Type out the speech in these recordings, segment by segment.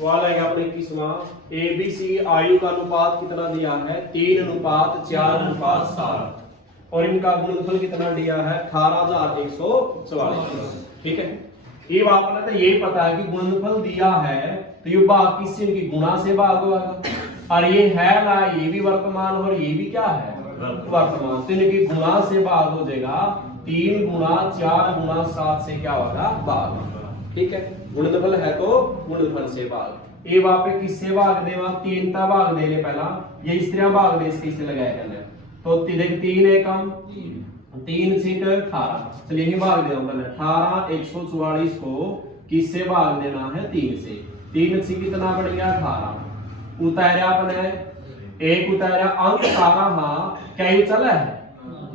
सवाल है अपने 21वां एबीसी आयु का अनुपात कितना दिया है 3:4:7 और इनका गुणनफल कितना दिया है 18,144। ठीक है, ये आपने तो ये पता है कि गुणनफल दिया है तो ये भाग किससे इनकी गुणा से भाग होगा और ये है ना, ये भी वर्तमान और ये भी क्या है वर्तमान, तो इनकी गुणा से भाग हो जाएगा 3:4:7 से क्या होगा भाग। ठीक है, गुणनफल है तो गुणनफल से भाग। ए वहां पे किससे भाग देवा 3 ता भाग देने पहला ये इस तरह भाग दे इसके से लगाया करना तो 3 एकम 3 6 18 चलिए ही भाग दे हमने 18,144 को किससे भाग देना है 3 से 3 से कितना बढ़ गया 18 उतारा अपने एक उतारा अंक तारा हां क्या चला है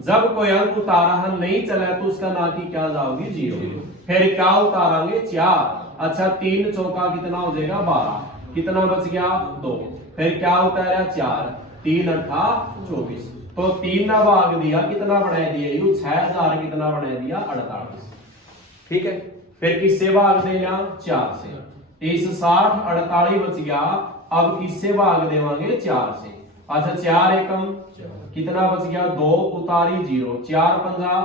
जब कोई अंक उतारा नहीं चला तो उसका ना की क्या जाओगी 0 फिर क्या उतारेंगे 4 अच्छा 3 चौका कितना हो जाएगा 12 कितना बच गया 2 फिर क्या उतारा 4 3 8 24 तो 3 ना भाग दिया कितना बना दिया 6000 कितना बना दिया 48। ठीक है, फिर किससे भाग देगा 4 से इस 60 48 बच गया अब किससे भाग देवांगे 4 से अच्छा 4 एकम कितना बच गया 2 उतारी 0 4 15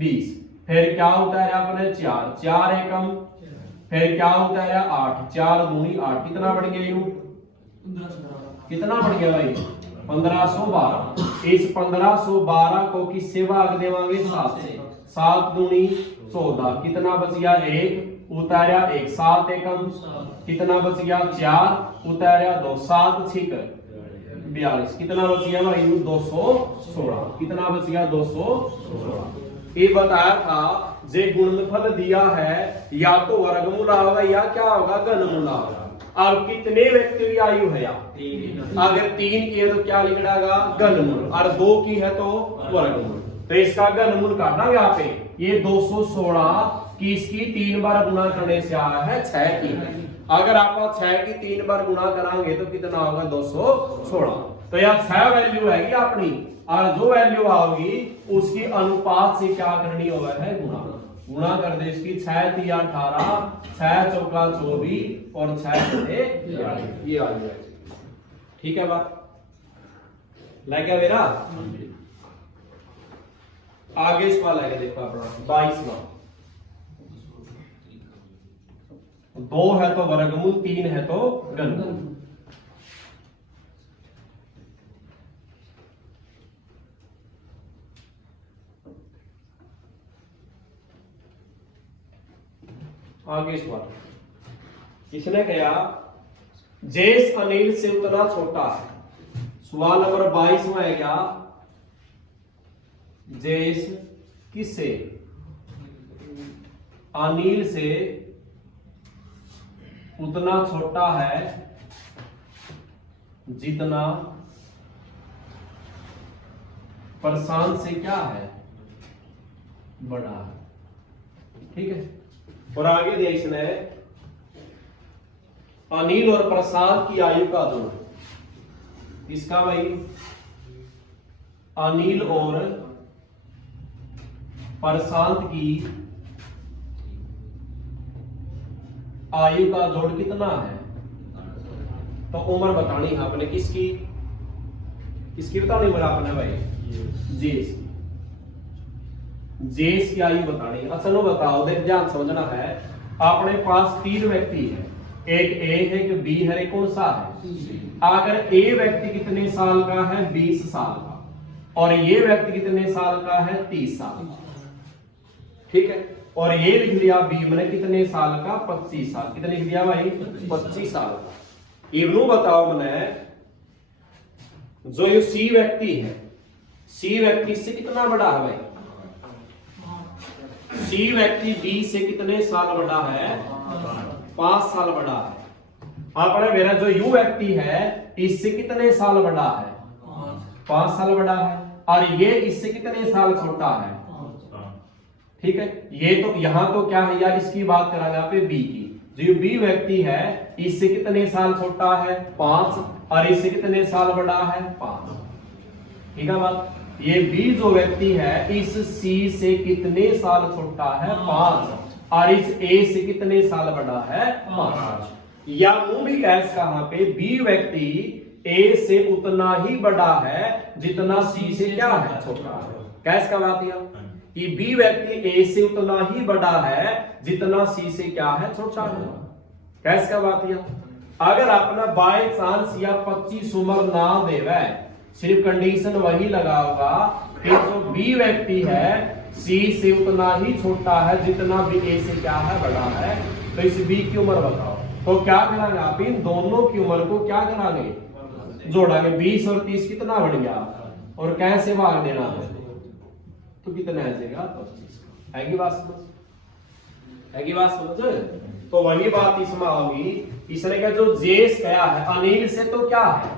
20 फिर क्या उतारा अपने 4 एकम फिर क्या उतारा 8 4 दूनी 8 कितना बढ़ गया कितना बढ़ गया भाई 1512। इस 1512 को किससे भाग देवांगे 7 से 7 दूनी 14 कितना बच गया 1 उतारा 1 7 एकम कितना बच गया 4 उतारा 2 7 6 42 कितना बच गया भाई 216 कितना बच गया 216। ये बताया था जे गुणनफल दिया है या तो वर्गमूल होगा या क्या होगा घनमूल होगा और कितने व्यक्ति की आयु है अगर 3 की है तो क्या लिखना घनमूल और 2 की है तो वर्गमूल तो इसका घनमूल काटना यहाँ पे ये 216 की इसकी 3 बार गुणा करने से आया है 6 की अगर आप 6 की 3 बार गुणा कराएंगे तो कितना होगा 216 तो यहाँ 6 वैल्यू है अपनी और जो वैल्यू आओगी उसकी अनुपात से क्या करनी होगा है गुणा गुणा कर दे इसकी 6 3 18 6 चौका 24 और 6 ये आ गया। ठीक है बात लग गया मेरा आगे सवाल है देखो अपना 22वां 2 है तो वर्गमूल 3 है तो घनमूल। आगे सवाल इसने कहा जेस अनिल से उतना छोटा है। सवाल नंबर 22 में है क्या जेस किससे अनिल से उतना छोटा है जितना प्रशांत से क्या है बड़ा है। ठीक है, और आगे दे इसने अनिल और प्रशांत की आयु का जोड़ इसका भाई अनिल और प्रशांत की आयु का जोड़ कितना है तो उम्र बतानी है आपने किसकी बतानी उम्र आपने भाई जेस की आयु बतानी है। असल में बताओ देख ध्यान समझना है अपने पास 3 व्यक्ति है एक ए है एक बी है एक कौन सा है अगर ए व्यक्ति कितने साल का है 20 साल का और ये व्यक्ति कितने साल का है 30 साल का। ठीक है, और ये लिख लिया बी मैंने कितने साल का 25 साल कितने लिख दिया भाई 25 साल का। इवनु बताओ मैंने जो ये सी व्यक्ति है सी व्यक्ति से कितना बड़ा है भाई सी व्यक्ति बी से कितने साल बड़ा है 5 साल बड़ा है। आपने मेरा जो यू व्यक्ति है इससे कितने साल बड़ा है 5 साल बड़ा है और ये इससे कितने साल छोटा है। ठीक है, ये तो यहां तो क्या है यार इसकी बात करा यहाँ पे बी की जो बी व्यक्ति है इससे कितने साल छोटा है 5 और इससे कितने साल बड़ा है 5। ठीक है बात, ये बी जो व्यक्ति है इस सी से कितने साल छोटा है 5 और इस ए से कितने साल बड़ा है 5। या मूव भी कैस कहां पे बी व्यक्ति ए से उतना ही बड़ा है जितना सी से क्या है छोटा है। कैस का बात यह कि बी व्यक्ति ए से उतना ही बड़ा है जितना सी से क्या है छोटा है। कैस का बात यह अगर अपना बाय चांस या 25 उम्र ना देवे सिर्फ कंडीशन वही लगा होगा कि जो बी व्यक्ति है सी से उतना ही छोटा है जितना बी ए से क्या है बड़ा है। तो इस बी की उम्र बताओ। तो क्या करांगे आप इन दोनों की उम्र को क्या करांगे जोड़ांगे। 20 और 30 कितना बन गया और कैसे भाग देना है तो कितना आएगा 25। है बात समझ है बात समझ। तो वही बात इसमें होगी। इसने क्या जो जेस क्या है अनिल से तो क्या है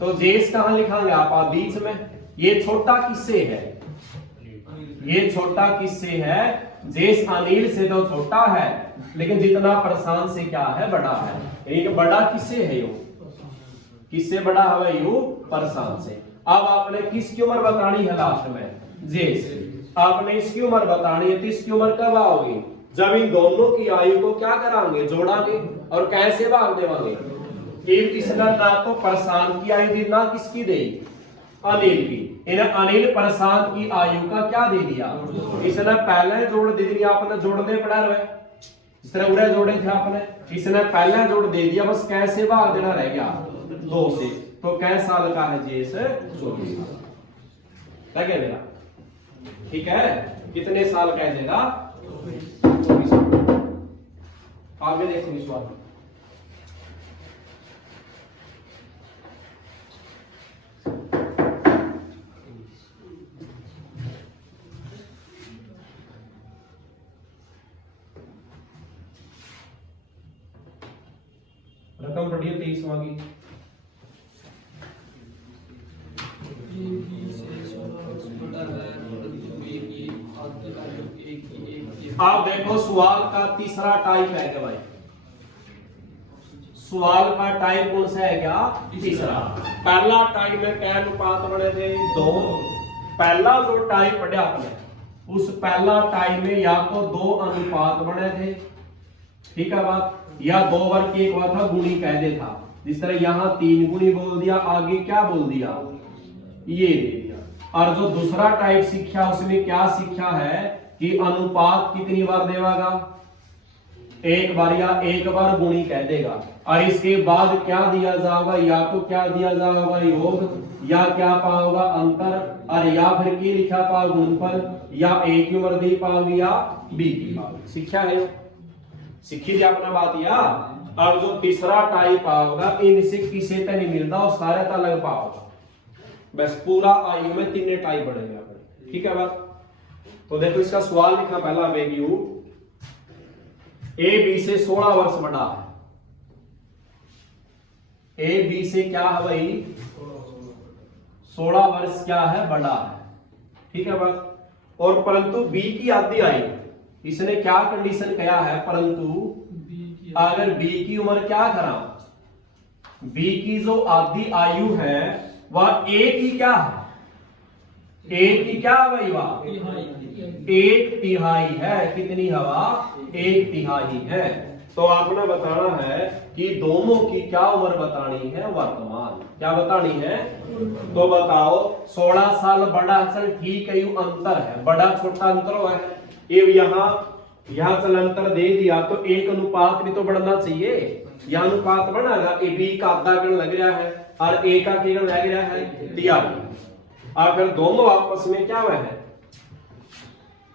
तो जेस कहां लिखांगे आप बीच में। ये छोटा किससे है ये छोटा किससे है जेस अनिल से तो छोटा है लेकिन जितना प्रशांत से क्या है बड़ा है। यानी कि बड़ा किससे है किससे बड़ा है यू प्रशांत से। अब आपने किसकी उम्र बतानी है लास्ट में जेस। आपने इसकी उम्र बतानी है तो इसकी उम्र कब आओगी जब इन दोनों की आयु को क्या करांगे जोड़ांगे और कैसे भाग देवांगे। एक इसका ना तो प्रशांत की आयु दी ना किसकी दे अनिल की। इन्हें अनिल प्रशांत की आयु का क्या दे दिया इसने पहले जोड़ दे दिया। आपने जोड़ने पड़ा रहे इस तरह उड़े जोड़े थे आपने इसने पहले जोड़ दे दिया बस कैसे भाग देना रह गया 2 से। तो कै साल का है जेस 24 साल है मेरा। ठीक है कितने साल का है जेगा 24 साल। आगे देखो इस बात रकम पढ़िए 23 की। आप देखो सवाल का तीसरा टाइप है क्या भाई। सवाल का टाइप कौन सा है क्या तीसरा। पहला टाइप में क्या अनुपात बने थे 2। पहला जो टाइप पढ़ा आपने उस पहला टाइप में या तो 2 अनुपात बने थे ठीक है बात या 2 वर्ग एक हुआ था गुणी कह दे था। जिस तरह यहां 3 गुणी बोल दिया आगे क्या बोल दिया ये दे दिया। और जो दूसरा टाइप सीखा उसमें क्या सीखा है कि अनुपात कितनी बार देगा एक बार या एक बार गुणी कह देगा। और इसके बाद क्या दिया जाएगा या तो क्या दिया जाएगा योग या क्या पाओगा अंतर और या फिर की लिखा पाओ गुणनफल या ए की उम्र दी पाओगी या बी की पाओगी। सीखा है सीखी थी अपना बात या। अब जो तीसरा टाइप आओगा इनसे किसे तो नहीं मिलता और सारे तो अलग पाओगा बस पूरा आयु में 3 टाइप बढ़ेगा। ठीक है बात। तो देखो इसका सवाल लिखना पहला बेगयू ए बी से 16 वर्ष बड़ा है। ए बी से क्या है भाई 16 वर्ष क्या है बड़ा है। ठीक है बात। और परंतु बी की आधी आयु इसने क्या कंडीशन किया है परंतु अगर बी की उम्र क्या करा बी की जो आधी आयु है वह ए की क्या है ए की क्या भाई वाह 1/3 है। कितनी हवा 1/3 है। तो आपने बताना है कि दोनों की क्या उम्र बतानी है वर्तमान क्या बतानी है। तो बताओ 16 साल बड़ा चल ठीक है यू अंतर है बड़ा छोटा अंतर है। ये यहाँ चल अंतर दे दिया तो एक अनुपात भी तो बढ़ना चाहिए। यह अनुपात बढ़ागा ए बी का आधा गण लग रहा है और ए का गण लग रहा है दिया। अगर दोनों आपस में क्या हुआ है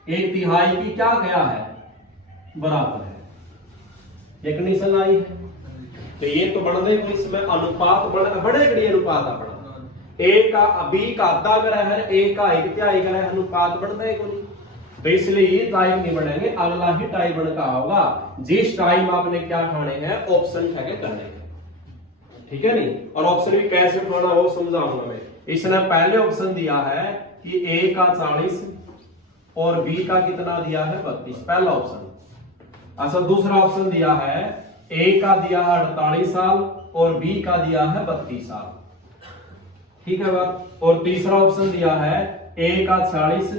1/3 की क्या गया है बराबर है। ये कंडीशन आई है तो ये तो बढ़ने इसमें अनुपात बढ़े अनुपात अपना ए का बी का आधा ग्रह है ए का 1/3 ग्रह अनुपात बढ़ता है कोई। तो इसलिए ये टाइप नहीं बढ़ेंगे अगला ही टाइप बनका होगा जिस टाइम आपने क्या खाने हैं ऑप्शन ठगे करने हैं। ठीक है नहीं। और ऑप्शन भी कैसे उठाना वो समझाऊंगा मैं। इसने पहले ऑप्शन दिया है कि ए का 40 और बी का कितना दिया है 32 पहला ऑप्शन। अच्छा दूसरा ऑप्शन दिया है ए का दिया है 48 साल और बी का दिया है 32 साल। ठीक है बात। और तीसरा ऑप्शन दिया है ए का 40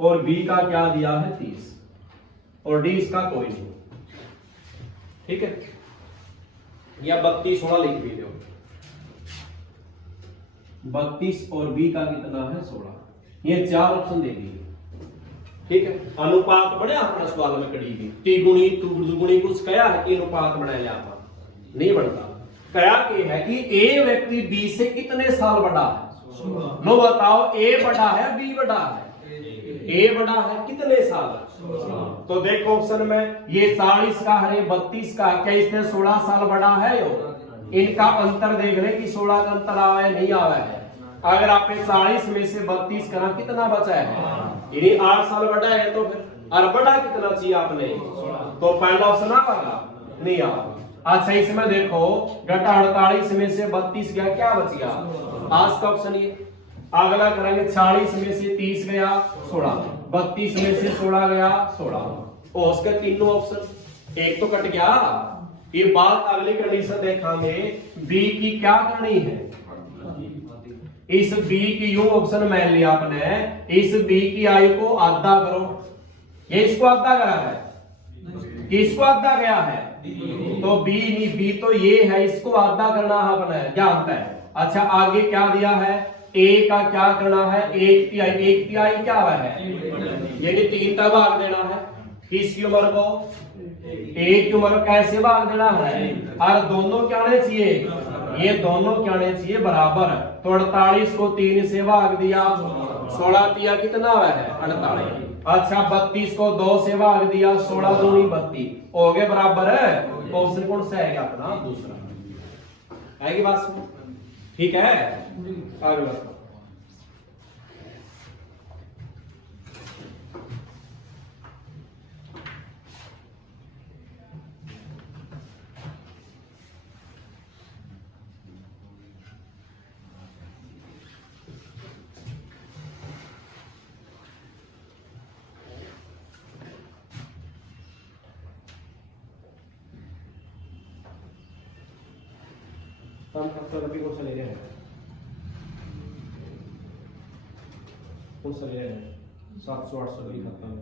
और बी का क्या दिया है 30 और डी इसका कोई नहीं। ठीक है। या 32 16 लिख भी दो। 32 और बी का कितना है 16, ये 4 ऑप्शन दे दिए। ठीक है, अनुपात बढ़िया अपना सवाल में कड़ी थी त्रिगुणी दुगुणी कुछ कया है कि अनुपात बढ़ाया जाता नहीं बढ़ता। कया के है कि ए व्यक्ति बी से कितने साल बड़ा है। नो बताओ ए बड़ा है बी बड़ा है। ए बड़ा है कितने साल। तो देखो ऑप्शन में ये 40 का है 32 का, क्या इससे 16 साल बड़ा है यो। इनका अंतर देख रहे कि 16 का अंतर आवा है नहीं आवा है। अगर आपने 40 में से 32 करा कितना बचा है, यानी 8 साल बड़ा है। तो फिर और बड़ा कितना चाहिए आपने, तो पहला ऑप्शन आएगा नहीं आएगा। अच्छा इसमें देखो घटा 48 में से 32 गया क्या बच गया, आज का ऑप्शन ये। अगला करेंगे 40 में से 30 गया 16, 32 में से 16 गया 16, और उसके तीनों ऑप्शन एक तो कट गया। ये बात अगली कंडीशन देखेंगे बी की क्या करनी है। इस बी की यू ऑप्शन मान लिया आपने, इस बी की आयु को आधा करो। ये इसको आधा करा है, इसको आधा गया है, तो बी नहीं बी तो ये है, इसको आधा करना है अपने जानता है। अच्छा आगे क्या दिया है, ए का क्या करना है, 1/3 क्या है, यानी 3 का भाग देना है। किसकी उम्र को, ए की उम्र कैसे भाग देना है, और दोनों क्या आने चाहिए, ये दोनों क्या आने चाहिए बराबर। तो 48 को 3 से भाग दिया, 16 दिया कितना है 48। अच्छा 32 को 2 से भाग दिया, 16 दूनी 32 हो गए बराबर है। ऑप्शन कौन सा है अपना दूसरा, आएगी बात सुन। ठीक है आगे बढ़ो। हम अभी कौन सा ले रहे हैं, कौन सा ले रहे हैं, 700 800 भी खाता है।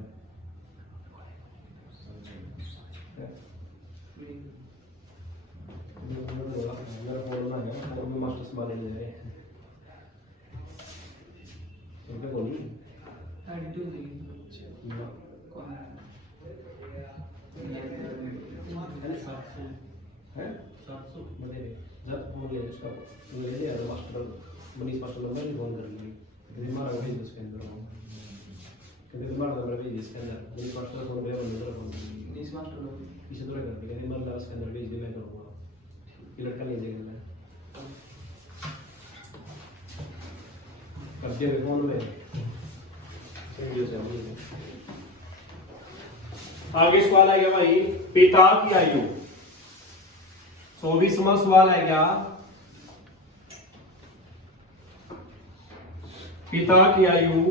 मेरा बोलना है तो मैं मास्टर से बारे ले रहे हैं तो बोली है 700 बड़े जब फोन ले उसका ले लिया तो मास्टर मनीष मास्टर नंबर ही फोन कर ली कि हमारा वही इसके अंदर हो कि हमारा नंबर भी इसके अंदर मनीष मास्टर फोन पे नंबर फोन मनीष मास्टर इसे तो कर के हमारा इसके अंदर भेज दे मैं करूंगा ये लड़का नहीं देगा मैं कर दिया फोन में समझो से। आगे सवाल आएगा भाई पिता की आयु, 24वां सवाल है क्या, पिता की आयु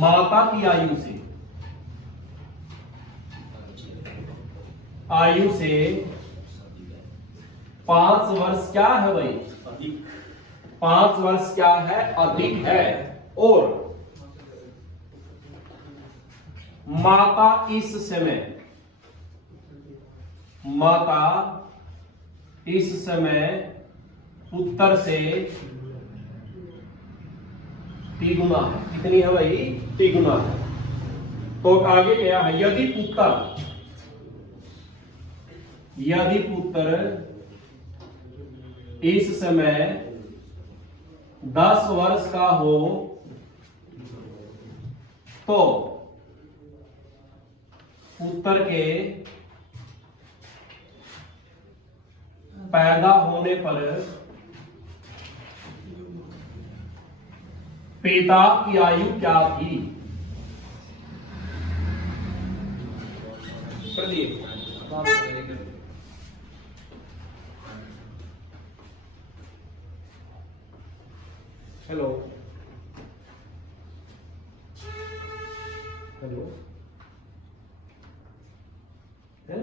माता की आयु से 5 वर्ष क्या है भाई अधिक, 5 वर्ष क्या है अधिक है। और माता इस समय उत्तर से तिगुना है, कितनी है भाई तिगुना है। तो आगे क्या है, यदि पुत्र इस समय 10 वर्ष का हो तो पुत्र के पैदा होने पर पिता की आयु क्या थी। हेलो हेलो है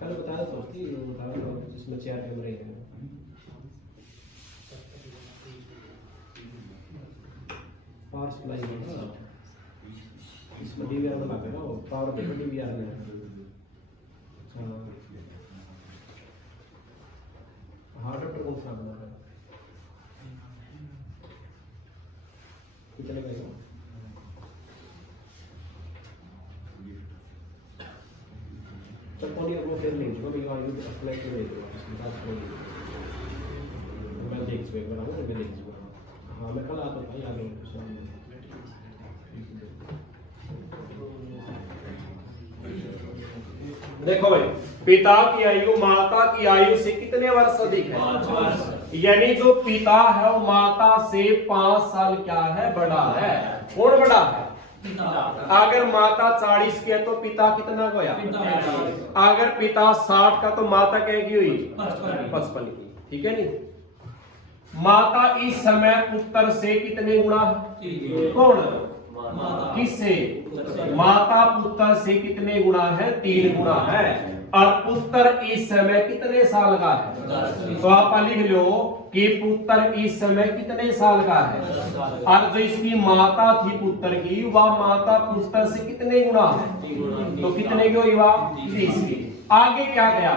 कल बताया तो जिसमें 4 कैमरे हैं पावर सप्लाई होगा इसमें डीवीआर में लगेगा वो पावर पे डीवीआर में हार्ट अटैक कौन सा बना है कितने का है? तो कौन ये वो फिर नहीं जो भी आगे अप्लाई कर देगा इसके साथ कोई मैं देख स्पेक बनाऊं मैं देख स्पेक हां मैं कल आता था आगे देखो भाई पिता की आयु माता की आयु से कितने वर्ष अधिक है? 5 वर्ष। यानी जो पिता है वो माता से 5 साल क्या है बड़ा है। कौन बड़ा है? अगर माता 40 की है तो पिता कितना होया? अगर पिता 60 का तो माता क्या की हुई? 55 की। ठीक है नी? माता इस समय पुत्र से कितने गुना है? कौन? किससे? माता पुत्र से कितने गुना है? 3 गुना है। और पुत्र इस समय कितने साल का है? तो आप लिख लो कि पुत्र इस समय कितने साल का है। और जो इसकी माता थी पुत्र की वह माता पुत्र से कितने गुना है? तो कितने की हुई वह? 30 की। आगे क्या गया?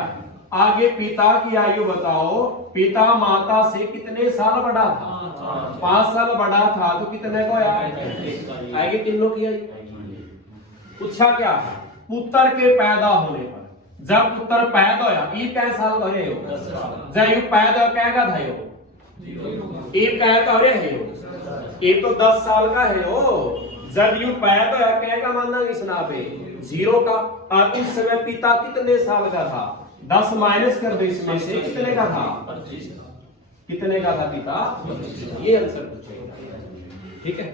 आगे पिता की आयु बताओ। पिता माता से कितने साल बड़ा था? 5 साल बड़ा था तो कितने को आया? आगे कितनों की आई? पूछा क्या? पुत्र के पैदा होने पर जब पुत्र पैदा होया ये कै साल का रहे हो? जब ये पैदा क्या का था यो? ये पैदा हो रहे हो ये तो 10 साल का है हो। जब ये पैदा होया क्या का मानना इस ना पे 0 का। और उस समय पिता कितने साल का था? 10 माइनस कर दो इसमें से कितने का था? कितने का था पिता? ये आंसर पूछेगा। ठीक है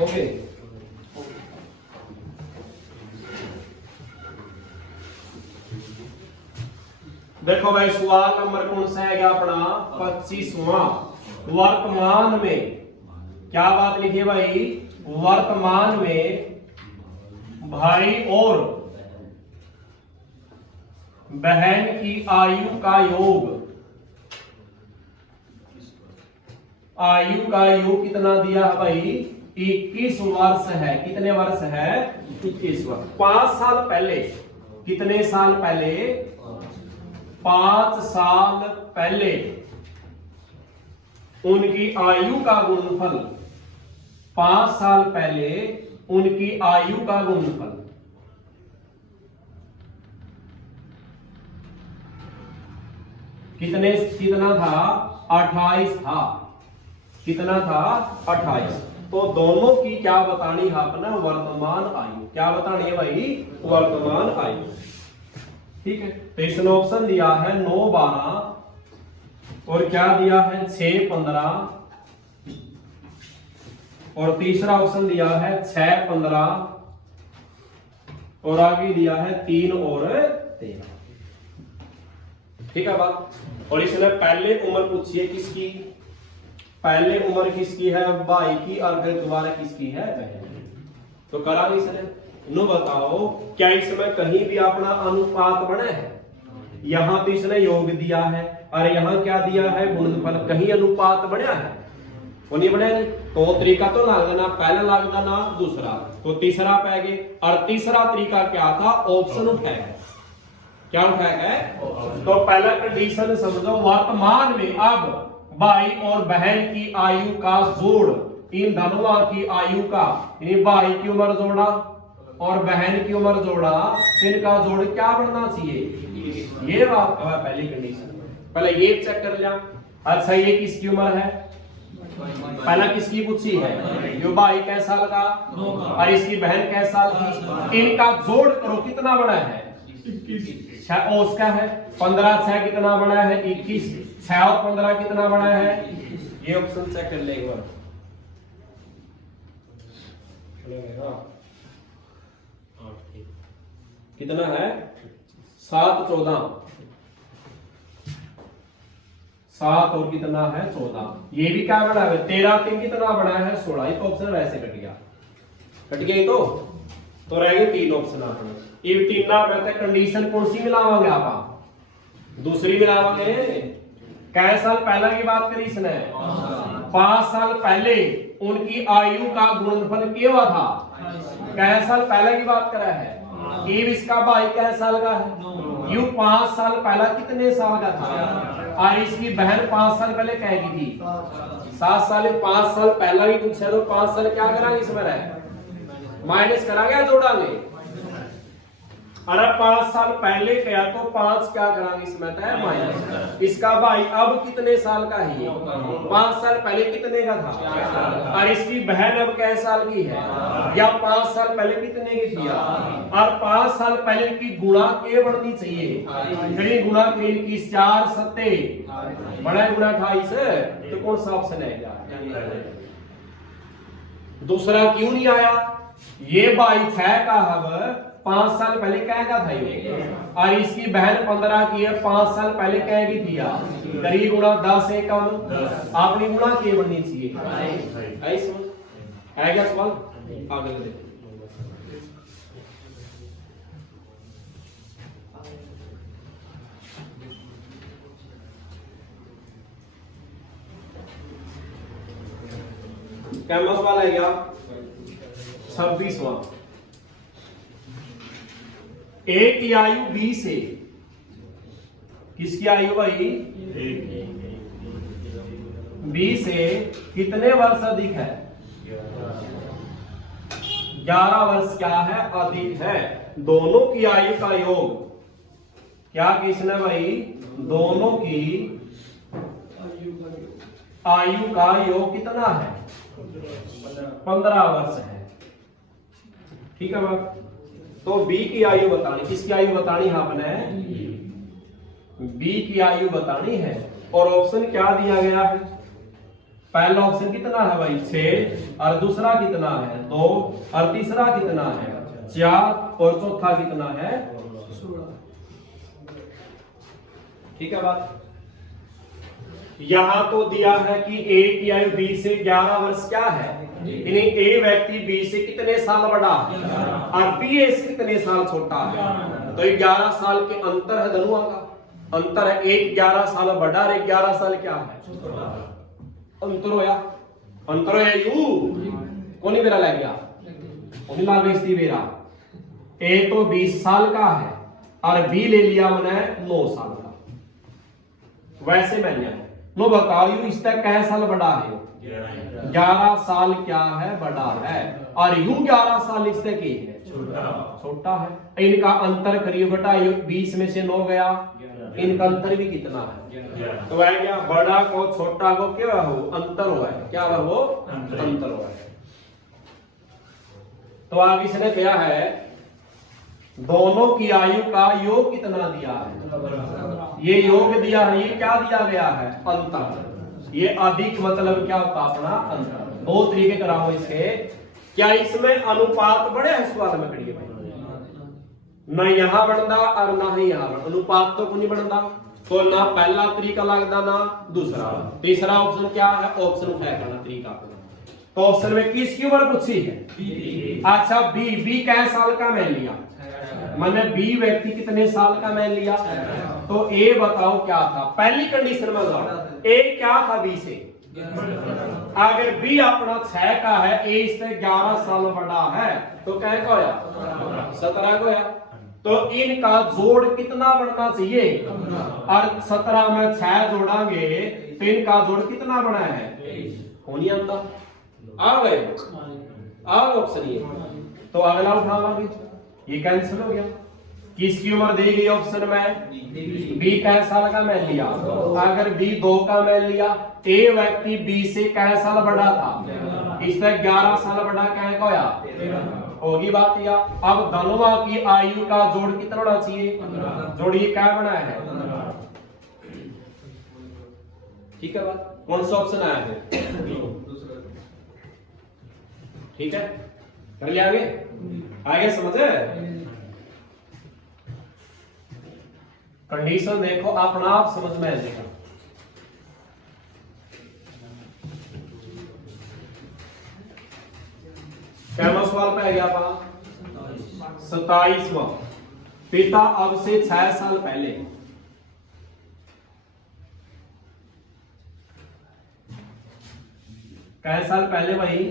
ओके। देखो भाई सवाल नंबर कौन सा है अपना? 25वां। वर्तमान में क्या बात लिखी भाई? वर्तमान में भाई और बहन की आयु का योग कितना दिया है भाई? 21 वर्ष है। कितने वर्ष है? 21 वर्ष। 5 साल पहले कितने साल पहले? 5 साल पहले उनकी आयु का गुणनफल 5 साल पहले उनकी आयु का गुणनफल कितना था? 28 था। कितना था? 28। तो दोनों की क्या बतानी है अपना? वर्तमान आयु। क्या बतानी है भाई? वर्तमान आयु। ठीक है तो इसने ऑप्शन दिया है 9, 12 और क्या दिया है 6, 15 और तीसरा ऑप्शन दिया है 6, 15 और आगे दिया है 3 और 13। ठीक है बात। और इसने पहले उम्र पूछी है किसकी? पहले उम्र किसकी है? भाई की। और फिर दोबारा किसकी है? बहन। तो करा नहीं इसने। नो बताओ क्या इसमें कहीं भी अपना अनुपात बना है? यहां तो इसने योग दिया है और यहां क्या दिया है? गुणनफल। कहीं अनुपात बना है? वो नहीं बना नहीं। तो तरीका तो लागना पहला लागना ना दूसरा तो तीसरा पाएंगे। और तीसरा तरीका क्या था? ऑप्शन उठाया। क्या उठाया? तो पहला कंडीशन समझो। वर्तमान में अब भाई और बहन की आयु का जोड़, इन दोनों की आयु का, भाई की उम्र जोड़ा और बहन की उम्र जोड़ा, इनका जोड़ क्या बनना चाहिए? ये बात है पहली कंडीशन। पहले ये चेक कर लिया। अच्छा ये किसकी उम्र है? पहला किसकी पूछी है? यो भाई कैसा लगा और इसकी बहन कैसा लगा। इनका जोड़ करो कितना बड़ा है? 21। उसका है 15, 6 कितना बड़ा है? 21। 6 और 15 कितना बड़ा है? ये ऑप्शन चेक कर ले एक बार। कितना है? 7, 14। 7 और कितना है? 14। ये भी क्या बड़ा है? 13, 3 कितना बड़ा है? 16। ये तो ऑप्शन वैसे कट गया। ये तो रह गए 3 ऑप्शन अपने। ये तीन में कंडीशन कौन सी मिलावांगे आप? दूसरी मिलावांगे। कै साल पहले की बात करी इसने? 5 साल पहले उनकी आयु का गुणनफल क्या हुआ था? कै साल पहले की बात करा है। ईव इसका भाई कै साल का है? यू 5 साल पहला कितने साल का था? और इसकी बहन 5 साल पहले कह की थी 7 साल। 5 साल पहला ही पूछा तो 5 साल क्या करांगे इसमें रहे? माइनस करांगे जोड़ांगे? अरे 5 साल पहले क्या तो 5 क्या करांगे इसमें तय माइनस। इसका भाई अब कितने साल का है? 5 साल पहले कितने का था? और इसकी बहन अब कै साल की है? या 5 साल पहले कितने की थी? और 5 साल पहले की गुणा के बढ़नी चाहिए। कहीं गुणा के की 4 सत्ते बड़ा गुणा 28 तो कौन सा ऑप्शन है? दूसरा क्यों नहीं आया? ये भाई 6 का अब 5 साल पहले क्या का था ये? और इसकी बहन 15 की है, 5 साल पहले क्या की थी? करीब गुणा 10 है कम आपने गुणा के बननी चाहिए। आई समझ है क्या सवाल? आगे देखो क्या सवाल है क्या? 26वां। ए की आयु 20 है। किसकी आयु भाई? 20 से कितने वर्ष अधिक है? 11 वर्ष क्या है? अधिक है। दोनों की आयु का योग क्या किसने भाई? दोनों की आयु का योग कितना है? 15 वर्ष है। ठीक है बात। तो बी की आयु बतानी। किसकी आयु बतानी है आपने? बी की आयु बतानी है। और ऑप्शन क्या दिया गया है? पहला ऑप्शन कितना है भाई? 6 और दूसरा कितना है? 2 और तीसरा कितना है? 4 और चौथा कितना है? 16। ठीक है बात। यहां तो दिया है कि ए की आयु 20 से 11 वर्ष क्या है? यानी ए व्यक्ति बी से कितने साल बड़ा है और बी ए से कितने साल छोटा है? तो 11 साल के अंतर है दोनों का। अंतर है। एक 11 साल बड़ा और 11 साल क्या है? अंतर होया। अंतर होया यू कौन मेरा लग गया? उन्हीं लाग गई मेरा। ए तो 20 साल का है और बी ले लिया मैंने 9 साल का। वैसे मैंने नो बताओ यू इस तक कै साल बड़ा है? 11 साल क्या है? बड़ा है। और यू 11 साल इस तक है छोटा है। इनका अंतर करिए बेटा। 20 में से 9 गया। इनका अंतर भी कितना है? तो है क्या? बड़ा को छोटा को क्या हो? अंतर हुआ है। क्या हुआ? वो अंतर हुआ है। तो आगे इसने क्या है? दोनों की आयु का योग कितना दिया है? ये योग दिया है। ये क्या दिया गया है? अंतर। ये अधिक मतलब क्या होता? अपना अंतर। 2 तरीके कराओ इसके। क्या इसमें अनुपात बड़े हैं? सवाल में करिए भाई। ना यहां बनता और ना ही यहां बन। अनुपात तो नहीं बनता। तो ना पहला तरीका लगता ना दूसरा। तीसरा ऑप्शन क्या है? ऑप्शन है करना तरीका। तो ऑप्शन में किसकी उम्र पूछी है? अच्छा बी। बी कै साल का मान लिया? मैंने बी व्यक्ति कितने साल का मान लिया? तो ए बताओ क्या था? पहली कंडीशन में बताओ ए क्या था? बी से। अगर बी अपना 6 का है, ए इससे 11 साल बड़ा है तो क्या का होया? 17 का होया। तो इनका जोड़ कितना बनना चाहिए? और 17 में 6 जोड़ांगे तो इनका जोड़ कितना बना है? होनी आता आ गए। ऑप्शन ये। तो अगला उठावांगे। ये कैंसिल हो गया। किसकी उम्र दी गई ऑप्शन में? बी कै साल का मान लिया? अगर बी 2 का मान लिया, ए व्यक्ति बी से कै साल बड़ा था? इससे 11 साल बड़ा क्या होया? होगी बात या। अब दोनों की आयु का जोड़ कितना होना चाहिए? जोड़िए क्या बना है? ठीक है बात। कौन सा ऑप्शन आया है? ठीक है कर लिया। आगे समझे? कंडीशन देखो अपना आप समझ में आएगा। क्या सवाल पे आ गया अपना? 27वां। पिता अब से 6 साल पहले कै साल पहले भाई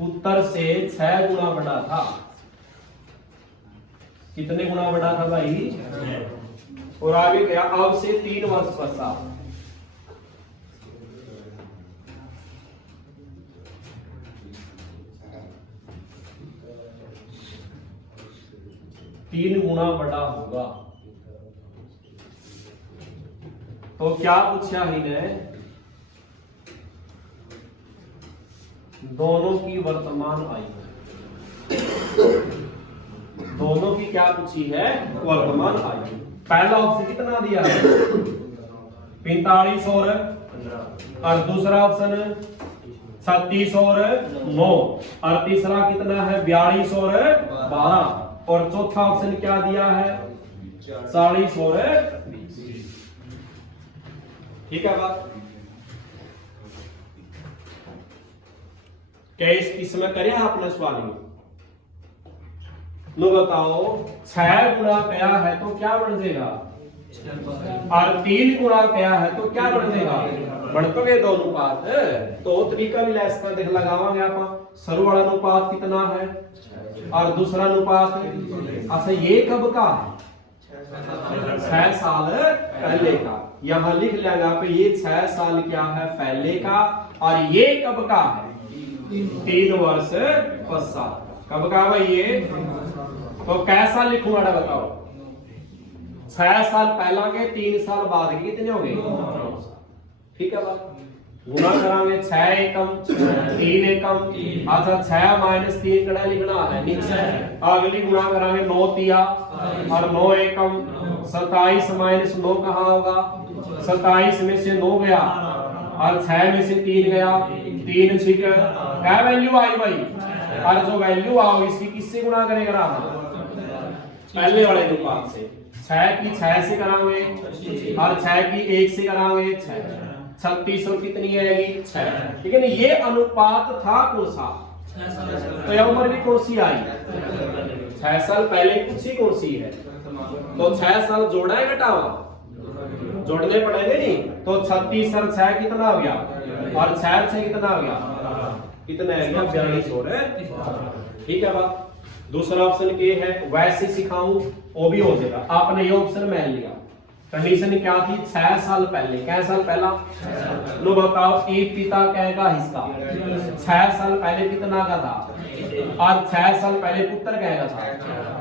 उत्तर से 6 गुना बड़ा था। कितने गुना बड़ा था भाई? और आगे क्या, अब से 3 वर्ष पश्चात। तीन गुना बड़ा होगा। तो क्या पूछा इन्हें? दोनों की वर्तमान आयु। दोनों की क्या पूछी है? वर्तमान आयु। पहला ऑप्शन कितना दिया है? 45 और दूसरा ऑप्शन 37 और 9 और तीसरा कितना है? 42 और 12 और चौथा ऑप्शन क्या दिया है? 40 और 20। ठीक है बात? क्या इसमें करे आपने सवाल में? लो बताओ, 6 गुना क्या है तो क्या बन जाएगा? और 3 गुना क्या है तो क्या बन जाएगा? बढ़ तो गए दो अनुपात। तो तरीका भी इसका देख लगावांगे आप। सर वाला अनुपात कितना है और दूसरा अनुपात? अच्छा, ये कब का है? 6 साल पहले का। यहां लिख लेगा पे ये 6 साल क्या है? पहले का। और ये कब का है? 3 वर्ष पश्चात। कब का भाई ये? तो कैसा लिखूंगा बताओ? 6 साल पहला के 3 साल बाद के कितने हो गए? ठीक है बात? गुना करांगे 6 एकम 3 एकम। अच्छा, 6 माइनस 3 कड़ा लिखना है नीचे। अगली गुना करांगे 9 तिया और 9 एकम। 27 माइनस 9 कहाँ होगा? 27 में से 9 गया और 6 में से 3 गया। 3 6 क्या वैल्यू आई भाई? और जो वैल्यू आओ इसकी किससे गुणा करेगा आप? पहले वाले अनुपात से। 6 की 6 से करांगे और 6 की 1 से करांगे 6। 36 और कितनी आएगी? 6। ठीक है ना? ये अनुपात था कौन सा? तो यह उम्र भी कौन सी आई? 6 साल पहले पूछी कौन सी है? तो 6 साल जोड़ा है घटावा? जोड़ने पड़ेंगे नहीं। तो 36 और 6 कितना हो गया? और 6 से कितना हो गया? कितना है? 42 हो रहा है। ठीक है बात? दूसरा ऑप्शन के है वैसे सिखाऊं वो भी हो जाएगा। आपने ये ऑप्शन मान लिया। कंडीशन क्या थी? 6 साल पहले। क्या साल पहला? लो बताओ, एक पिता क्या का हिस्सा 6 साल पहले कितना का था? और 6 साल पहले पुत्र क्या का था?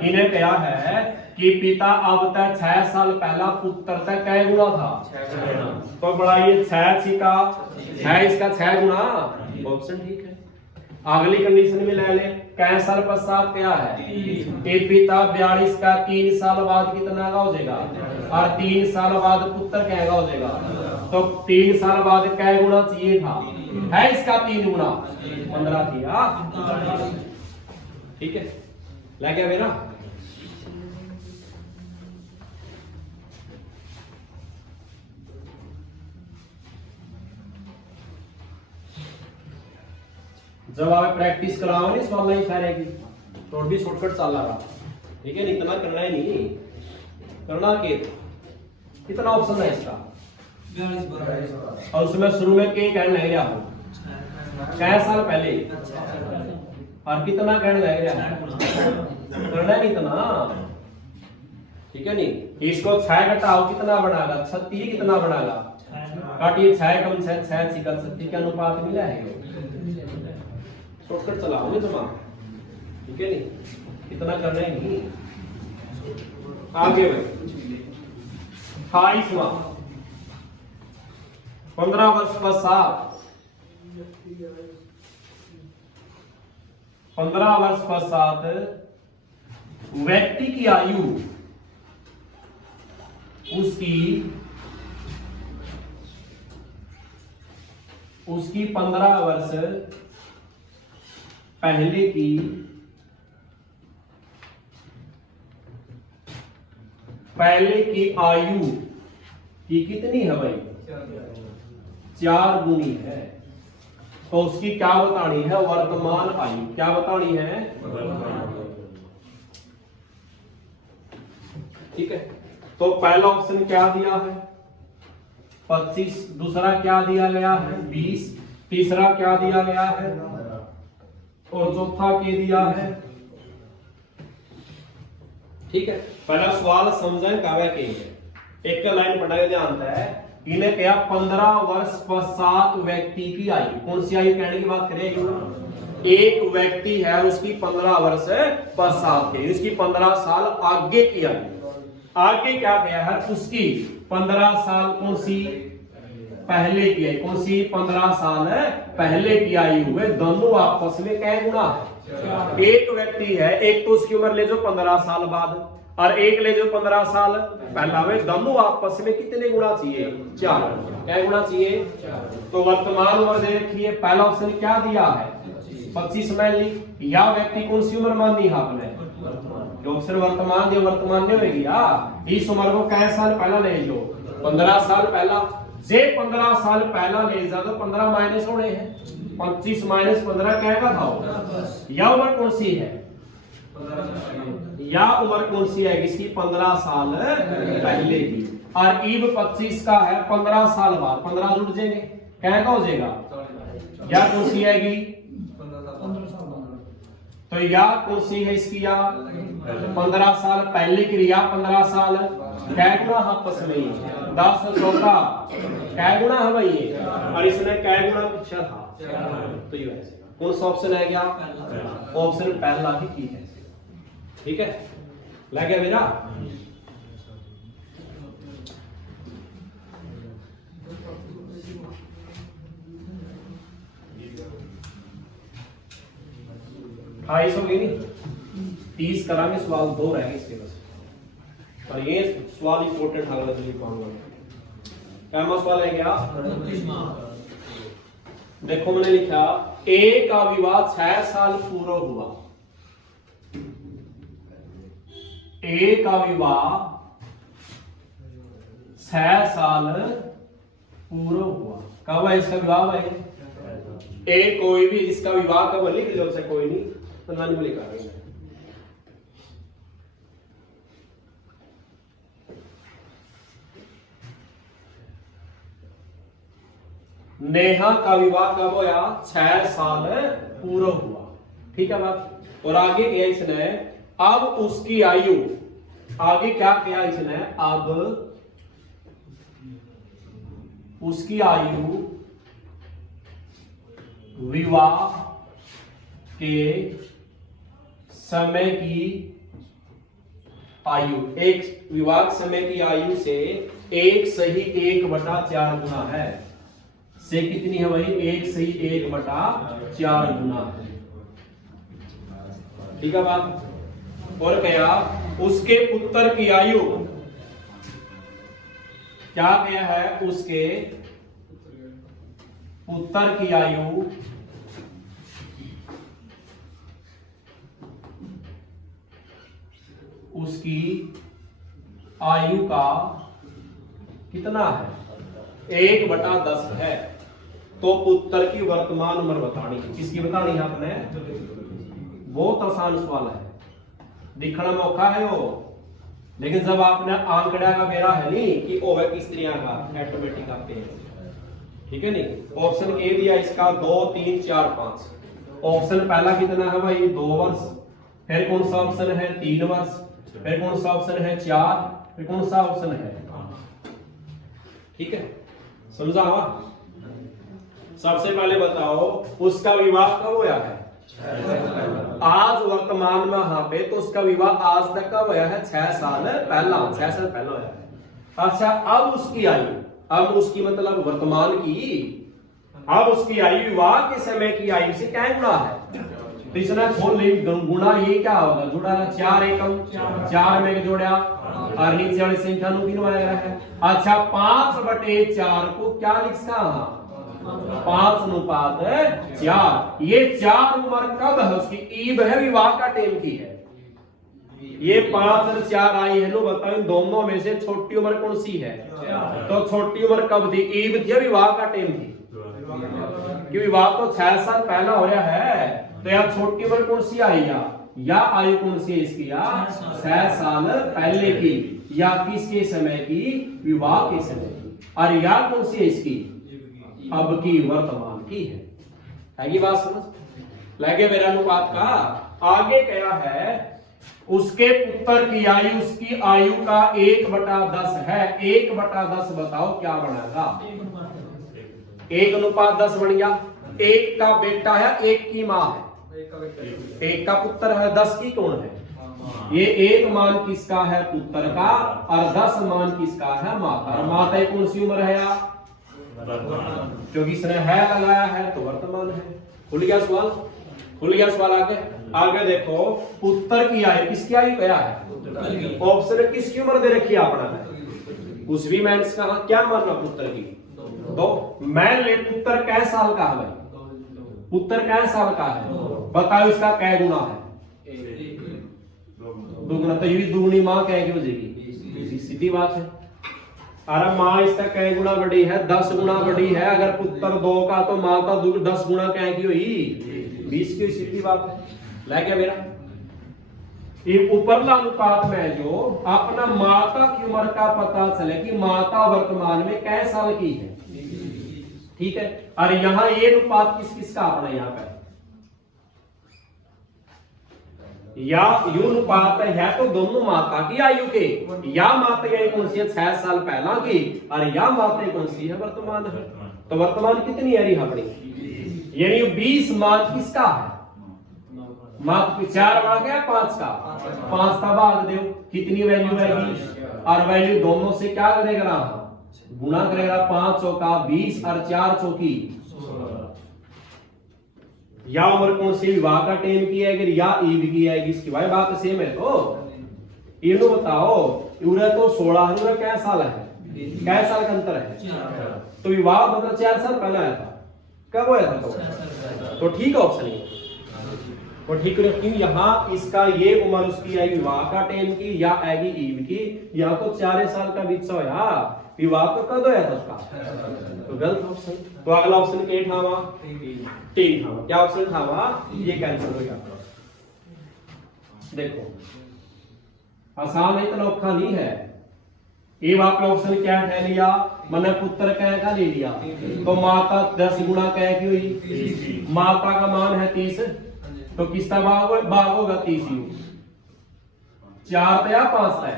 इन्हें क्या है कि पिता अब तक 6 साल पहला पुत्र तक क्या गुना था? तो बढ़ाइए 6 छिका है इसका 6 गुना। ऑप्शन ठीक है। अगली कंडीशन में ले ले, कै साल पश्चात क्या है? एक पिता 42 का 3 साल बाद कितना का हो जाएगा? और 3 साल बाद पुत्र क्या हो जाएगा? तो 3 साल बाद क्या गुना चाहिए था? है इसका 3 गुना 15 थी। ठीक है, लग गया मेरा? जब आप प्रैक्टिस कराओ नहीं सवाल नहीं सारेगी तो भी शॉर्टकट चल रहा। ठीक है, इतना करना ही नहीं करना के कितना ऑप्शन है इसका? और उसमें शुरू में के कहने लग रहा हूं 6 साल पहले और कितना कहने लग रहा है? करना ही इतना। ठीक है नहीं? इसको 6 घटाओ कितना बनाएगा? 36 कितना बनाएगा? काटिए 6 कम 6 6 छिका 36 के अनुपात मिला है। शॉर्टकट चलाओगे तुम। ठीक है नहीं? इतना करना ही नहीं। आगे भाई 28वां 15 वर्ष पश्चात 15 वर्ष पश्चात व्यक्ति की आयु उसकी 15 वर्ष पहले की आयु की कितनी है भाई? 4 गुनी है। तो उसकी क्या बतानी है? वर्तमान आयु। क्या बतानी है? ठीक है, तो पहला ऑप्शन क्या दिया है? 25। दूसरा क्या दिया गया है? 20। तीसरा क्या दिया गया है और चौथा के दिया है। ठीक है, पहला सवाल समझें कावे के एक लाइन पढ़ाया ध्यान है। इन्हें क्या 15 वर्ष पश्चात व्यक्ति की आयु, कौन सी आयु कहने की बात करें? एक व्यक्ति है उसकी 15 वर्ष पश्चात की, उसकी 15 साल आगे की आयु। आगे क्या गया है उसकी 15 साल कौन सी पहले की आयु, कौन सी 15 साल पहले की आयु हुए दोनों आपस में क्या गुना है? एक व्यक्ति है, एक तो उसकी उम्र ले जो 15 साल बाद और एक ले जो 15 साल पहला में, दोनों आपस में कितने गुना चाहिए? 4। क्या गुना चाहिए? तो वर्तमान उम्र दे रखी है, पहला ऑप्शन क्या दिया है 25 में ली। या व्यक्ति कौन सी उम्र मानी है आपने? ऑप्शन वर्तमान या वर्तमान नहीं होगी या इस उम्र को कै साल पहला ले लो? 15 साल पहला। जे 15 साल पहला ले जा तो 15 माइनस होने हैं, 25 माइनस 15 क्या था? या उम्र कौन सी है? या उम्र कौन सी है इसकी? 15 साल पहले की। और ईब 25 का है 15 साल बाद, 15 जुड़ जाएंगे क्या हो जाएगा? या कौन सी आएगी? तो या कौन सी है इसकी? या 15 साल पहले की, या 15 साल क्या गुना आपस में? 10 चौका क्या गुना है भाई? और इसने क्या गुना पूछा था? तो ये कौन सा ऑप्शन है? क्या ऑप्शन पहला ही ठीक है। ठीक है, लग गया मेरा? सौ गई नहीं, 30 करांगे, सवाल 2 रहेंगे इसके बस। पर ये सवाल इंपोर्टेंट अगला जल्दी पाऊंगा। पहला सवाल है क्या? देखो मैंने लिखा ए का विवाह 6 साल पूरा हुआ। ए का विवाह 6 साल पूरा हुआ। कब है इसका विवाह भाई? ए कोई भी इसका विवाह कब लिख लो, कोई नहीं तो नहीं लिखा। नेहा का विवाह कब होया? 6 साल पूरा हुआ। ठीक है बात। और आगे क्या इसने? अब उसकी आयु, आगे क्या किया इसने? अब उसकी आयु विवाह के समय की आयु, एक विवाह समय की आयु से 1/4 गुना है। से कितनी है भाई? 1/4 गुना है। ठीक है बात। और क्या उसके पुत्र की आयु क्या क्या है? उसके पुत्र की आयु उसकी आयु का कितना है? 1/10 है। तो पुत्र की वर्तमान उम्र बतानी। किसकी बतानी है आपने? बहुत आसान सवाल है, दिखना मौका है वो, लेकिन जब आपने आंकड़ा का बेरा है नहीं कि ओवे किस तरह का ऑटोमेटिक आते हैं। ठीक है नहीं। ऑप्शन ए दिया इसका 2 3 4 5। ऑप्शन पहला कितना है भाई? 2 वर्ष। फिर कौन सा ऑप्शन है? 3 वर्ष। फिर कौन सा ऑप्शन है? 4। फिर कौन सा ऑप्शन है? ठीक है, समझा हुआ? सबसे पहले बताओ उसका विवाह कब हुआ है? आज वर्तमान में यहाँ पे, तो उसका विवाह आज तक कब हुआ है? 6 साल पहला। 6 साल पहला हुआ है। अच्छा, अब उसकी आयु, अब उसकी मतलब वर्तमान की, अब उसकी आयु विवाह के समय की आयु से क्या गुणा है? तो इसने खोल ली गुणा, ये क्या होगा? जुड़ा ना 4 एकम 4 में जोड़ा और नीचे वाली संख्या नु गिनवाया है। अच्छा, 5/4 को क्या लिखा? 5:4। ये 4 उम्र कब है उसकी? ईब है, विवाह का टाइम की है। ये 5 और 4 आई है। लो बताओ इन दोनों में से छोटी उम्र कौन सी है? तो छोटी उम्र कब थी? ईब थी, विवाह का टाइम थी। कि विवाह तो 6 साल पहला हो रहा है, तो यार छोटी उम्र कौन सी आई? या आयु कौन सी है इसकी? 6 साल पहले की। या किसके समय की? विवाह के समय की। और या कौन सी है इसकी? अब की, वर्तमान की है। हैगी बात समझ लगे मेरा अनुपात का। आगे क्या है, उसके पुत्र की आयु उसकी आयु का 1/10 है। 1/10 बताओ क्या बनेगा? 1:10 बन गया। एक का बेटा है, एक की माँ है, एक का पुत्र है, 10 की कौन है? ये 1 मान किसका है? पुत्र का। और 10 मान किसका है? माता। और माता की कौन सी उम्र है? क्योंकि इसने है लगाया है तो वर्तमान है। खुल गया सवाल? खुल गया सवाल। आगे आगे देखो, पुत्र की आयु, किसकी आयु क्या है? ऑप्शन में किसकी उम्र दे रखी है आपने? कुछ भी मैं इसका क्या मानना पुत्र की? तो मैं ले पुत्र कै साल का है भाई? पुत्र कै साल का है? बताओ इसका कै गुना है? दुगुना। तो ये दुगुनी माँ कै की हो जाएगी? सीधी बात है। अरे माँ इसका कै गुना बड़ी है? 10 गुना बड़ी है। अगर पुत्र 2 का तो माँ का 10 गुना कै की हुई? 20 की। सीधी बात है। लगे मेरा ये ऊपरला अनुपात में जो अपना माता की उम्र का पता चले कि माता वर्तमान में कै साल की है, ठीक है। और यहां ये अनुपात किस किस का अपना यहाँ पे या यू अनुपात है तो दोनों माता की आयु के, या माता की आयु कौन सी है? 6 साल पहला की, और या माता कौन सी है? वर्तमान है। तो वर्तमान कितनी है रही अपनी? यानी 20 मान किसका है? मात 4 भाग गया 5 का, 5 का भाग दो, कितनी वैल्यू आएगी? और वैल्यू दोनों से क्या करेगा? गुणा करेगा। 5 चौका 20 और 4 चौकी। या उम्र कौन सी? विवाह का टाइम की आएगी या ईव की आएगी? इसकी भाई बात सेम है। तो ये बताओ, यूरा तो 16 है, यूरा क्या साल है? क्या साल का अंतर है? तो विवाह मतलब 4 साल पहले आया था। कब आया था? तो ठीक है ऑप्शन ये। और ठीक है, क्यों यहाँ इसका ये उम्र उसकी आएगी विवाह का टाइम की या आएगी ईव की? यहाँ तो 4 साल का बीच होया, विवाह तो कब होया था उसका? तो गलत ऑप्शन। तो अगला ऑप्शन क्या था? 3 था। क्या ऑप्शन था? ये कैंसिल हो गया। देखो आसान है, इतना औखा नहीं है। ये आपका ऑप्शन क्या ठहर लिया? मैंने पुत्र कै का ले लिया, तो माता 10 गुना कै की हुई? माता का मान है 30, तो किसका भाग होगा? 30 ही। 4 या 5 है?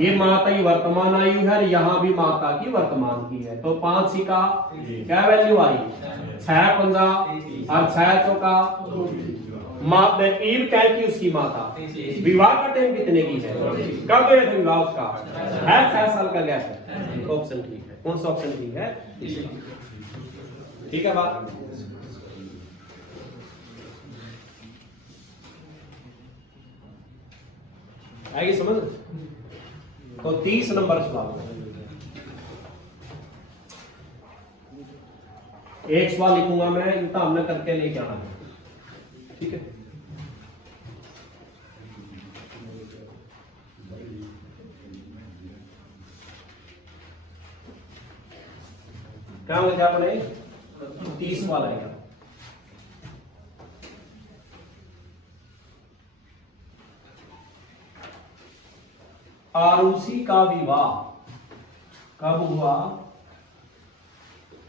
ये माता की वर्तमान आयु है, यहाँ भी माता की वर्तमान की है। तो 5 ही का क्या वैल्यू आई? 6 पंजा और 6 चौका। माता ईव क्या की? उसकी माता। विवाह का टाइम कितने की है? कब है विवाह उसका? है 6 साल का गैप है। ऑप्शन ठीक है। कौन सा ऑप्शन ठीक है? ठीक है बात। आगे समझ। तो 30 नंबर सवाल, एक सवाल लिखूंगा मैं, इनका हमने करके लेके आना है, ठीक है। क्या हो गया अपने? 30 सवाल आएगा। आरुषि का विवाह कब हुआ?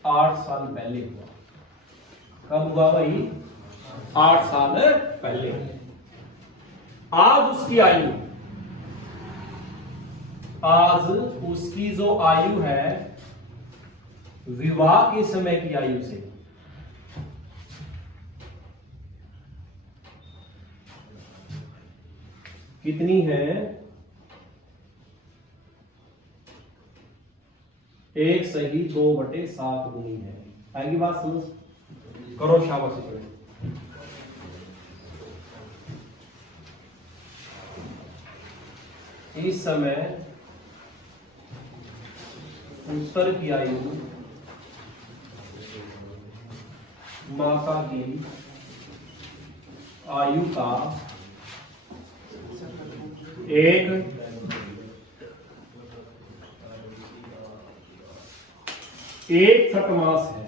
8 साल पहले हुआ। कब हुआ भाई? 8 साल पहले। आज उसकी आयु, आज उसकी जो आयु है विवाह के समय की आयु से कितनी है? 1 सही 2/7 गुनी है। आएगी बात समझ? करो शाबाश। इस समय पुत्र की आयु माता की आयु का 1 छठमास है।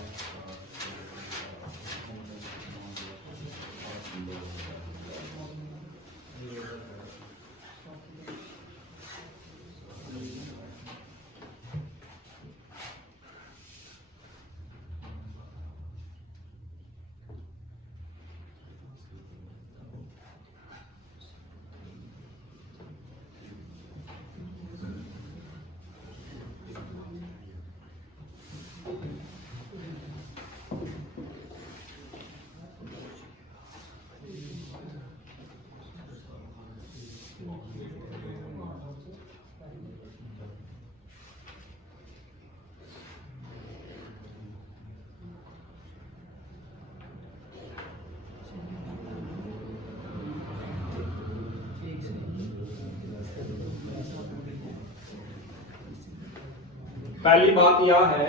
पहली बात यह है,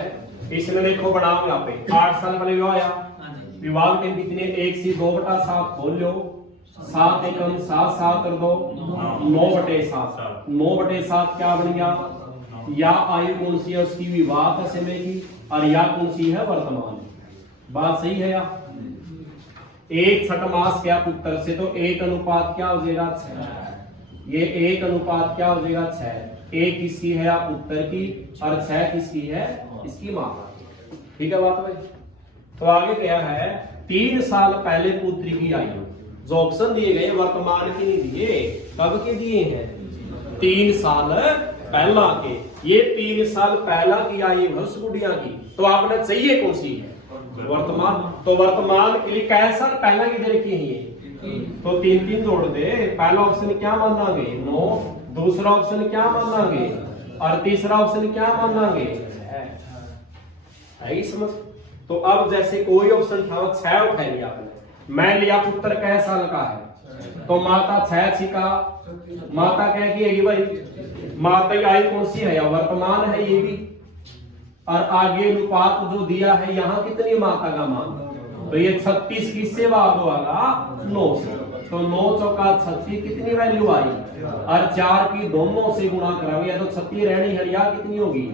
इसने देखो बनाओ यहाँ पे 8 साल पहले विवाह आया, विवाह के कितने 1/2/7 खोल लो, 7 एकम 7 7 कर दो 9/7, 9/7 क्या बन गया, या आयु कौन सी है उसकी विवाह का समय की, और या कौन सी है वर्तमान। बात सही है या 1/6 मास क्या पुत्र से, तो 1 अनुपात क्या हो जाएगा 6, ये 1 अनुपात क्या हो जाएगा 6, 1 किसकी है आप पुत्र की और 6 किसकी है इसकी मां। ठीक है बात भाई। तो आगे क्या है, 3 साल पहले पुत्री की आयु, जो ऑप्शन दिए गए वर्तमान की नहीं दिए, कब के दिए हैं 3 साल पहला के, ये 3 साल पहला की आयु है उस गुड़िया की, तो आपने चाहिए कौन सी है वर्तमान। तो वर्तमान के लिए कैसा साल पहला की दे रखी है ये, तो 3 3 जोड़ दे, पहला ऑप्शन क्या मानांगे 9, दूसरा ऑप्शन क्या मानांगे और तीसरा ऑप्शन क्या मानांगे है समझ। तो अब जैसे कोई ऑप्शन था 6 उठाई लिया आपने, मैं लिया पुत्र कै साल का है, तो माता 6 छिका, माता क्या की भाई, माता की आयु कौन सी है या वर्तमान है ये भी, और आगे अनुपात जो दिया है यहाँ कितनी माता का मान, तो ये 36 किससे भाग होगा 9 से, तो 9 चौका 36 कितनी वैल्यू आई, और 4 की दोनों से गुणा करावे तो 36 रहनी है, या कितनी होगी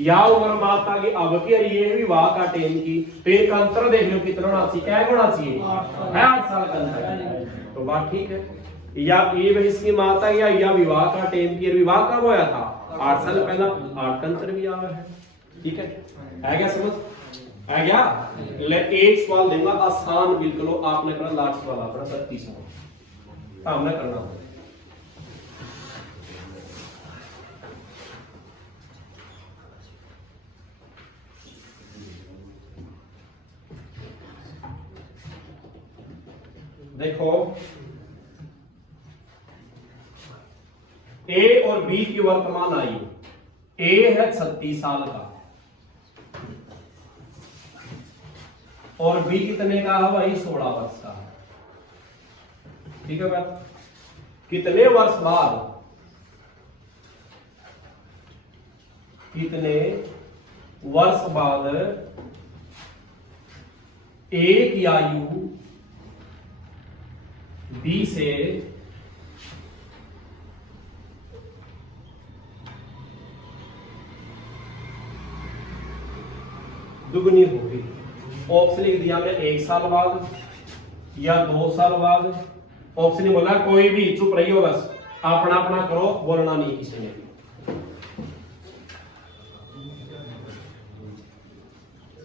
या उम्र माता की अब की ये विवाह का टेम की, तो एक अंतर देख लो कितना होना चाहिए, क्या होना चाहिए है 8 साल का अंतर, तो बात ठीक है। या ये इसकी माता या विवाह का टेम की, विवाह कब होया था 8 साल पहला, 8 का अंतर भी आया है। ठीक है क्या समझ आ गया। ले एक सवाल दूंगा आसान बिल्कुल, आपने करना लास्ट सवाल अपना 37 हमने करना। देखो ए और बी की वर्तमान आयु, ए है 36 साल का और बी कितने का है भाई 16 वर्ष का। ठीक है बात, कितने वर्ष बाद, कितने वर्ष बाद ए की आयु बी से दुगनी होगी। ऑप्शन लिख दिया हमने 1 साल बाद या 2 साल बाद, ऑप्शन बोला कोई भी, चुप रही हो बस, अपना अपना करो, बोलना नहीं किसी ने।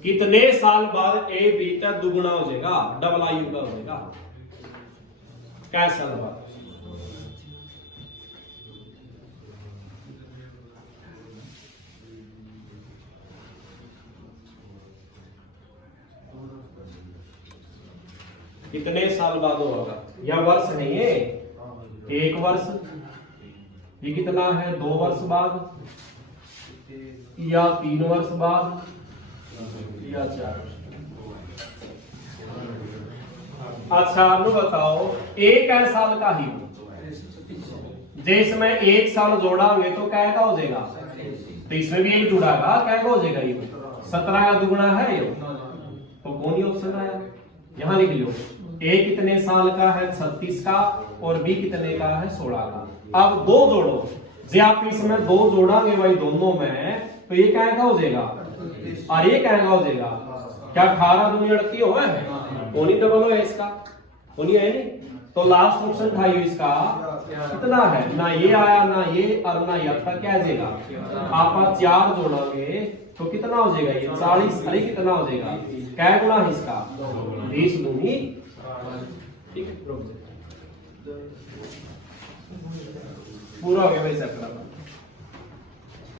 कितने साल बाद ए बी का दुगुना हो जाएगा, डबल आयु का हो जाएगा, कैसे साल बाद, कितने साल बाद होगा, या वर्ष नहीं है 1 वर्ष, ये कितना है 2 वर्ष बाद या 3 वर्ष बाद या 4। अच्छा नु बताओ एक साल का ही, जिसमें 1 साल जोड़ांगे तो क्या का हो जाएगा, तो इसमें भी 1 जुड़ागा, क्या का हो जाएगा ये 17 का दुगुना है ये, तो कौन ही ऑप्शन आया, यहां लिख लो। ए कितने साल का है 36 का और बी कितने का है 16 का। अब 2 जोड़ो, जे आप इसमें 2 जोड़ांगे भाई दोनों में, तो ये क्या का हो जाएगा और ये क्या का हो जाएगा, क्या 18 दूनी 38 हो है, कौन ही डबल है इसका, कौन ही है नहीं, तो लास्ट ऑप्शन था ये इसका कितना है, ना ये आया ना ये और ना ये, आपका क्या जाएगा, आप 4 जोड़ोगे तो कितना हो जाएगा ये 40, अरे कितना हो जाएगा, क्या गुना है इसका 20 दूनी। ठीक है पूरा हो गया भाई सर।